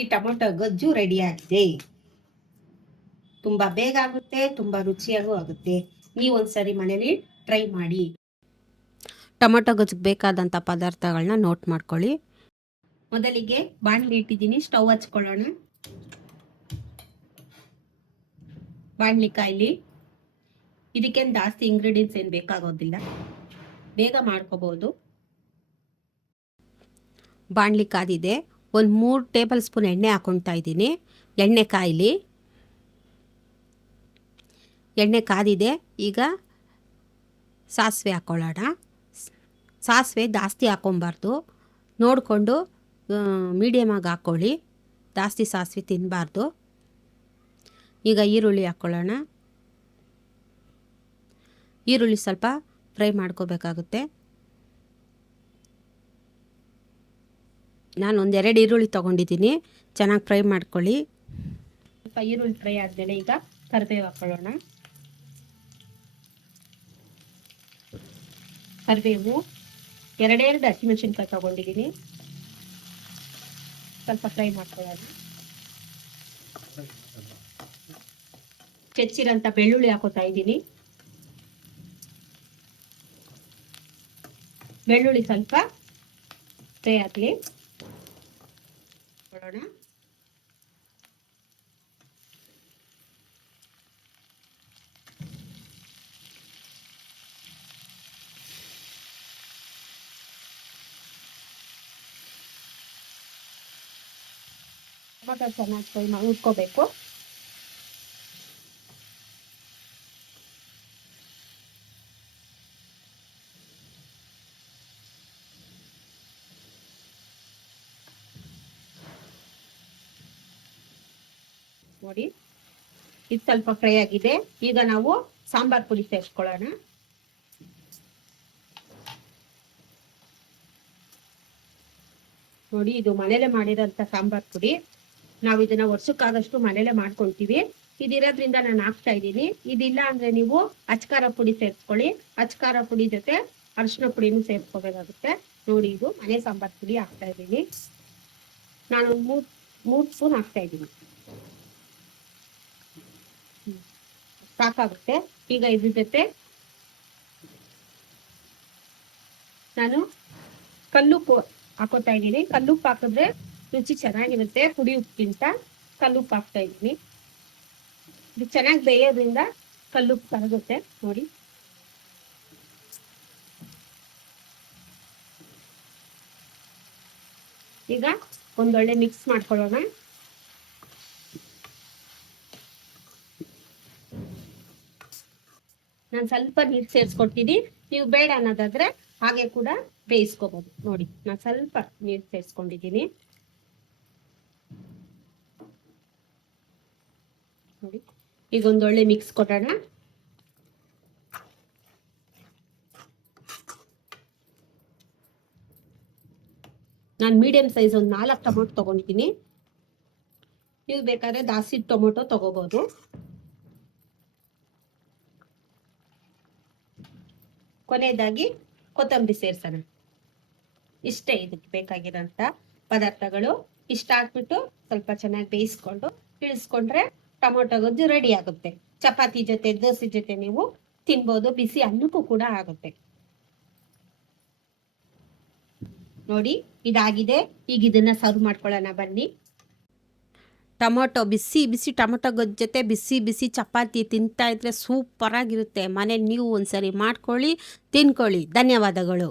ಈ ಟೊಮೊಟೊ ಗೊಜ್ಜು ರೆಡಿ ಆಗಿದೆ. ತುಂಬಾ ಬೇಗ ಆಗುತ್ತೆ, ತುಂಬಾ ರುಚಿಯಾಗೂ ಆಗುತ್ತೆ. ನೀವು ಒಂದ್ಸರಿ ಮನೇಲಿ ಟ್ರೈ ಮಾಡಿ. ಟೊಮೊಟೊ ಗೊಜ್ಜಿಗೆ ಬೇಕಾದಂಥ ಪದಾರ್ಥಗಳನ್ನ ನೋಟ್ ಮಾಡ್ಕೊಳ್ಳಿ. ಮೊದಲಿಗೆ ಬಾಣಲಿ ಇಟ್ಟಿದ್ದೀನಿ, ಸ್ಟವ್ ಹಚ್ಕೊಳ್ಳೋಣ. ಬಾಣಲಿ ಕಾಯ್ಲಿ. ಇದಕ್ಕೇನು ಜಾಸ್ತಿ ಇಂಗ್ರೀಡಿಯೆಂಟ್ಸ್ ಏನು ಬೇಕಾಗೋದಿಲ್ಲ, ಬೇಗ ಮಾಡ್ಕೋಬಹುದು. ಬಾಣಲಿ ಕಾದಿದೆ. ಒಂದು 3 ಟೇಬಲ್ ಸ್ಪೂನ್ ಎಣ್ಣೆ ಹಾಕೊಳ್ತಾ ಇದ್ದೀನಿ. ಎಣ್ಣೆ ಕಾಯಲಿ. ಎಣ್ಣೆ ಕಾದಿದೆ. ಈಗ ಸಾಸಿವೆ ಹಾಕ್ಕೊಳ್ಳೋಣ. ಸಾಸಿವೆ ಜಾಸ್ತಿ ಹಾಕ್ಕೊಬಾರ್ದು, ನೋಡಿಕೊಂಡು ಮೀಡಿಯಮಾಗಿ ಹಾಕ್ಕೊಳ್ಳಿ. ಜಾಸ್ತಿ ಸಾಸಿವೆ ತಿನ್ನಬಾರ್ದು. ಈಗ ಈರುಳ್ಳಿ ಹಾಕ್ಕೊಳ್ಳೋಣ. ಈರುಳ್ಳಿ ಸ್ವಲ್ಪ ಫ್ರೈ ಮಾಡ್ಕೋಬೇಕಾಗುತ್ತೆ. ನಾನು 1-2 ಈರುಳ್ಳಿ ತೊಗೊಂಡಿದ್ದೀನಿ. ಚೆನ್ನಾಗಿ ಫ್ರೈ ಮಾಡ್ಕೊಳ್ಳಿ. ಸ್ವಲ್ಪ ಈರುಳ್ಳಿ ಫ್ರೈ ಆದಮೇಲೆ ಈಗ ಕರಿಬೇವು ಹಾಕ್ಕೊಳ್ಳೋಣ. ಕರಿಬೇವು 2 ಹಸಿಮೆಣಸಿನ್ಕಾಯಿ ತೊಗೊಂಡಿದ್ದೀನಿ, ಸ್ವಲ್ಪ ಫ್ರೈ ಮಾಡ್ಕೊಳ್ಳೋಣ. ಹೆಚ್ಚಿರಂತ ಬೆಳ್ಳುಳ್ಳಿ ಹಾಕೋತಾ ಇದ್ದೀನಿ. ಬೆಳ್ಳುಳ್ಳಿ ಸ್ವಲ್ಪ ಫ್ರೈ ಆಗಲಿ. ಟೊಮೊಟೊ ಚೆನ್ನಾಗಿ ಫ್ರೈ ಮಾಡಿ ಉಟ್ಕೋಬೇಕು. ನೋಡಿ, ಇದು ಸ್ವಲ್ಪ ಫ್ರೈ ಆಗಿದೆ. ಈಗ ನಾವು ಸಾಂಬಾರ್ ಪುಡಿ ಸೇರಿಸ್ಕೊಳ್ಳೋಣ. ನೋಡಿ, ಇದು ಮನೇಲೆ ಮಾಡಿರೋಂಥ ಸಾಂಬಾರ್ ಪುಡಿ. ನಾವು ಇದನ್ನ ವರ್ಷಕ್ಕಾದಷ್ಟು ಮನೇಲೆ ಮಾಡ್ಕೊಳ್ತೀವಿ. ಇದಿರೋದ್ರಿಂದ ನಾನು ಹಾಕ್ತಾ ಇದ್ದೀನಿ. ಇದಿಲ್ಲ ಅಂದ್ರೆ ನೀವು ಅಚ್ಕಾರ ಪುಡಿ ಸೇರಿಸ್ಕೊಳ್ಳಿ. ಅಚ್ಕಾರ ಪುಡಿ ಜೊತೆ ಅರಿಶಿನ ಪುಡಿನೂ ಸೇರಿಸ್ಕೋಬೇಕಾಗುತ್ತೆ. ನೋಡಿ, ಇದು ಮನೆ ಸಾಂಬಾರ್ ಪುಡಿ ಹಾಕ್ತಾ ಇದ್ದೀನಿ. ನಾನು 3 ಸ್ಪೂನ್ ಹಾಕ್ತಾ ಇದ್ದೀನಿ, ಸಾಕಾಗುತ್ತೆ. ಈಗ ಇದ್ರ ಜೊತೆ ನಾನು ಕಲ್ಲುಪ್ಪು ಹಾಕೋತಾ ಇದ್ದೀನಿ. ಕಲ್ಲುಪ್ಪು ಹಾಕಿದ್ರೆ ರುಚಿ ಚೆನ್ನಾಗಿರುತ್ತೆ, ಪುಡಿ ಉಪ್ಪಿಗಿಂತ. ಕಲ್ಲುಪ್ಪು ಹಾಕ್ತಾ ಇದ್ದೀನಿ. ಇದು ಚೆನ್ನಾಗಿ ಬೇಯೋದ್ರಿಂದ ಕಲ್ಲುಪ್ಪು ಕರಗುತ್ತೆ. ನೋಡಿ, ಈಗ ಒಂದೊಳ್ಳೆ ಮಿಕ್ಸ್ ಮಾಡ್ಕೊಳ್ಳೋಣ. ನಾನು ಸ್ವಲ್ಪ ನೀರು ಸೇರಿಸ್ಕೊಡ್ತೀನಿ. ನೀವು ಬೇಡ ಅನ್ನೋದಾದ್ರೆ ಹಾಗೆ ಕೂಡ ಬೇಯಿಸ್ಕೋಬಹುದು. ನೋಡಿ, ನಾನು ಸ್ವಲ್ಪ ನೀರು ಸೇರಿಸ್ಕೊಂಡಿದ್ದೀನಿ. ನೋಡಿ, ಈಗ ಒಂದೊಳ್ಳೆ ಮಿಕ್ಸ್ ಕೊಡೋಣ. ನಾನು ಮೀಡಿಯಂ ಸೈಜ್ ಒಂದು 4 ಟೊಮೊಟೊ ತಗೊಂಡಿದ್ದೀನಿ. ನೀವು ಬೇಕಾದ್ರೆ ಜಾಸ್ತಿ ಟೊಮೊಟೊ ತಗೋಬಹುದು. ಕೊನೆಯದಾಗಿ ಕೊತ್ತಂಬರಿ ಸೇರ್ಸೋಣ. ಇಷ್ಟೇ ಇದಕ್ಕೆ ಬೇಕಾಗಿರೋಂಥ ಪದಾರ್ಥಗಳು. ಇಷ್ಟ ಹಾಕ್ಬಿಟ್ಟು ಸ್ವಲ್ಪ ಚೆನ್ನಾಗಿ ಬೇಯಿಸ್ಕೊಂಡು ಇಳಿಸ್ಕೊಂಡ್ರೆ ಟೊಮೊಟೊ ಗೊಜ್ಜು ರೆಡಿ ಆಗುತ್ತೆ. ಚಪಾತಿ ಜೊತೆ, ದೋಸೆ ಜೊತೆ ನೀವು ತಿನ್ಬೋದು. ಬಿಸಿ ಅನ್ನಕ್ಕೂ ಕೂಡ ಆಗುತ್ತೆ. ನೋಡಿ, ಇದಾಗಿದೆ. ಈಗ ಇದನ್ನ ಸರ್ವ್ ಮಾಡ್ಕೊಳ್ಳೋಣ ಬನ್ನಿ. ಟೊಮೊಟೊ ಬಿಸಿ ಟೊಮೊಟೊ ಗೊಜ್ಜು ಜೊತೆ ಬಿಸಿ ಚಪಾತಿ ತಿಂತಾ ಇದ್ರೆ ಸೂಪರಾಗಿರುತ್ತೆ. ಮನೇಲಿ ನೀವು ಒಂದ್ಸರಿ ಮಾಡ್ಕೊಳ್ಳಿ, ತಿನ್ಕೊಳ್ಳಿ. ಧನ್ಯವಾದಗಳು.